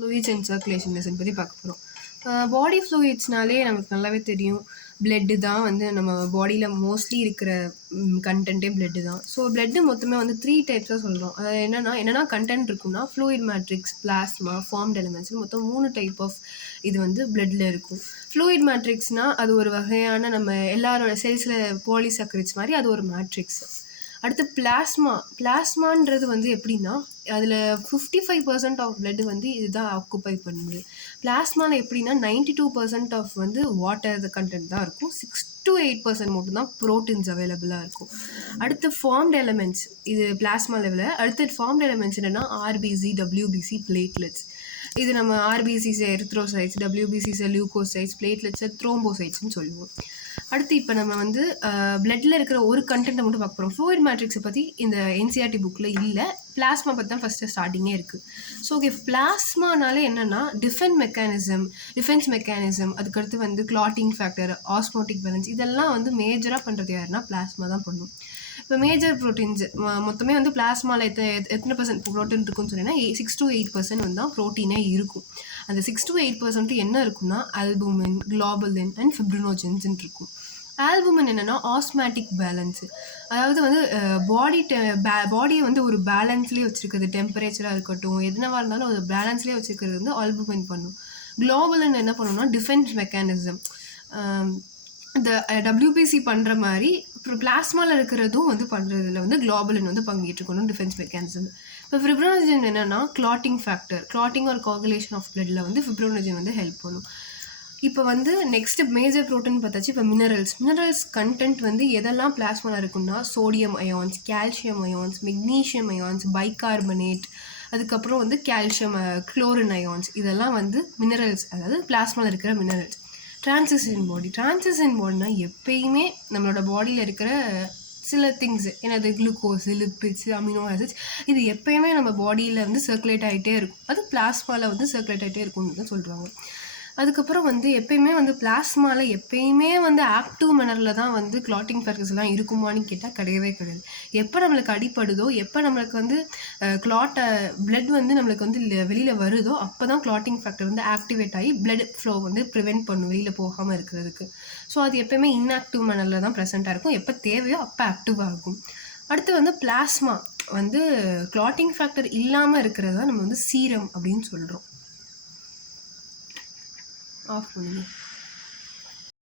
Fluids and circulation lesson பற்றி பார்க்க போகிறோம். பாடி ஃப்ளூயிட்ஸ்னாலே நமக்கு நல்லாவே தெரியும். பிளட்டு தான் வந்து நம்ம பாடியில் மோஸ்ட்லி இருக்கிற கண்டென்ட்டே பிளட்டு தான். ஸோ பிளட்டு மொத்தமே வந்து 3 டைப்ஸாக சொல்கிறோம். அதாவது என்னென்னா கண்டென்ட் இருக்குன்னா fluid matrix, plasma, formed elements மொத்தம் 3 டைப் ஆஃப் இது வந்து பிளட்டில் இருக்கும். ஃப்ளூயிட் மேட்ரிக்ஸ்னால் அது ஒரு வகையான நம்ம எல்லாரோட செல்ஸில் பாலிசாக்கரைட்ஸ் மாதிரி அது ஒரு மேட்ரிக்ஸ். அடுத்து பிளாஸ்மான்றது வந்து எப்படின்னா அதில் 55% ஆஃப் பிளட் வந்து இதுதான் ஆக்குப்பை பண்ணுது. பிளாஸ்மாவில் எப்படின்னா 92% ஆஃப் வந்து வாட்டர் கண்டென்ட் தான் இருக்கும். 6 to 8% மட்டும்தான் ப்ரோட்டீன்ஸ் அவைலபிளாக இருக்கும். அடுத்து ஃபார்ம்ட் எலிமெண்ட்ஸ், இது பிளாஸ்மா லெவலில். அடுத்து ஃபார்ம்ட் எலிமெண்ட்ஸ் என்னென்னா ஆர்பிசி, டபிள்யூபிசி, பிளேட்லெட்ஸ். இது நம்ம ஆர்பிசிஸை எரித்ரோசைட்ஸ், டபிள்யூபிசிஸை லியூகோசைட்ஸ், பிளேட்லெட்ஸை த்ரோம்போசைட்ஸ்னு சொல்லுவோம். அடுத்து இப்போ நம்ம வந்து பிளட்டில் இருக்கிற ஒரு கண்டென்ட்டை மட்டும் பார்க்க போகிறோம். ஃப்ளூயிட் மேட்ரிக்ஸை பற்றி இந்த என்சிஆர்டி புக்கில் இல்லை, பிளாஸ்மா பற்றி தான் ஃபஸ்ட்டு ஸ்டார்டிங்கே இருக்குது. ஸோ ஓகே, பிளாஸ்மானாலே என்னென்னா டிஃபென்ஸ் மெக்கானிசம், அதுக்கடுத்து வந்து கிளாட்டிங் ஃபேக்டர், ஆஸ்மோட்டிக் பேலன்ஸ், இதெல்லாம் வந்து மேஜராக பண்ணுறது யாருன்னா பிளாஸ்மா தான் பண்ணும். இப்போ மேஜர் ப்ரோட்டீன்ஸ் மொத்தமே வந்து பிளாஸ்மாவில் எத்தனை % ப்ரோட்டீன் இருக்குன்னு சொன்னீங்கன்னா 6 to 8% வந்து தான் ப்ரோட்டீனே இருக்கும். அந்த 6 to 8% என்ன இருக்குன்னா ஆல்புமின், குளோபுலின் அண்ட் ஃபிப்ரினோஜென்ஸ் இருக்கும். ஆல்புமின் என்னென்னா ஆஸ்மேட்டிக் பேலன்ஸு, அதாவது வந்து பாடியை வந்து ஒரு பேலன்ஸ்லேயே வச்சுருக்குது. டெம்பரேச்சராக இருக்கட்டும், எதுனாவாக இருந்தாலும் அது பேலன்ஸ்லேயே வச்சுருக்கிறது வந்து ஆல்புமின் பண்ணும். குளோபுலின் என்ன பண்ணுன்னா டிஃபென்ஸ் மெக்கானிசம், இந்த டபிள்யூபிசி பண்ணுற மாதிரி அப்புறம் பிளாஸ்மாவில் இருக்கிறதும் வந்து பண்ணுறதுல வந்து குளோபுலின் வந்து பங்கேற்றுக்கணும், டிஃபென்ஸ் மெக்கானிசம். இப்போ ஃபிப்ரினோஜன் என்னென்னா கிளாட்டிங் ஃபேக்டர், கிளாட்டிங் ஒரு கோகுலேஷன் ஆஃப் பிளட்டில் வந்து ஃபிப்ரினோஜன் வந்து ஹெல்ப் பண்ணும். இப்போ வந்து நெக்ஸ்ட் மேஜர் ப்ரோட்டீன் பார்த்தாச்சு. இப்போ மினரல்ஸ் கண்டென்ட் வந்து எதெல்லாம் பிளாஸ்மாவில் இருக்குன்னா sodium ions, calcium ions, magnesium ions, bicarbonate, அதுக்கப்புறம் வந்து கால்சியம் குளோரின் அயான்ஸ், இதெல்லாம் வந்து மினரல்ஸ், அதாவது பிளாஸ்மாவில் இருக்கிற மினரல்ஸ். டிரான்சிஷன் பாடினா எப்பயுமே நம்மளோட பாடியில் இருக்கிற சில திங்ஸ், என்னது குளுக்கோஸ், லிப்பிட்ஸ், அமினோ ஆசிட்ஸ், இது எப்பயுமே நம்ம பாடியில் வந்து சர்க்குலேட் ஆகிட்டே இருக்கும். அது பிளாஸ்மாவில் வந்து சர்க்குலேட் ஆகிட்டே இருக்கும்னு தான் சொல்கிறாங்க. அதுக்கப்புறம் வந்து எப்பயுமே வந்து பிளாஸ்மாவில் எப்பயுமே வந்து ஆக்டிவ் மேனரில் தான் வந்து கிளாட்டிங் ஃபேக்டர்ஸ்லாம் இருக்குமான்னு கேட்டால் கிடையவே கிடையாது. எப்போ நம்மளுக்கு அடிப்படுதோ, எப்போ நம்மளுக்கு வந்து பிளட் வந்து நம்மளுக்கு வந்து வெளியில் வருதோ அப்போ தான் கிளாட்டிங் ஃபேக்டர் வந்து ஆக்டிவேட் ஆகி பிளட் ஃப்ளோ வந்து ப்ரிவெண்ட் பண்ணும் வெளியில் போகாமல் இருக்கிறதுக்கு. ஸோ அது எப்பயுமே இன்ஆக்டிவ் மேனரில் தான் ப்ரெசென்ட்டாக இருக்கும். எப்போ தேவையோ அப்போ ஆக்டிவாக இருக்கும். அடுத்து வந்து பிளாஸ்மா வந்து கிளாட்டிங் ஃபேக்டர் இல்லாமல் இருக்கிறதா நம்ம வந்து சீரம் அப்படின்னு சொல்கிறோம். ஆஃப் பண்ணுங்க.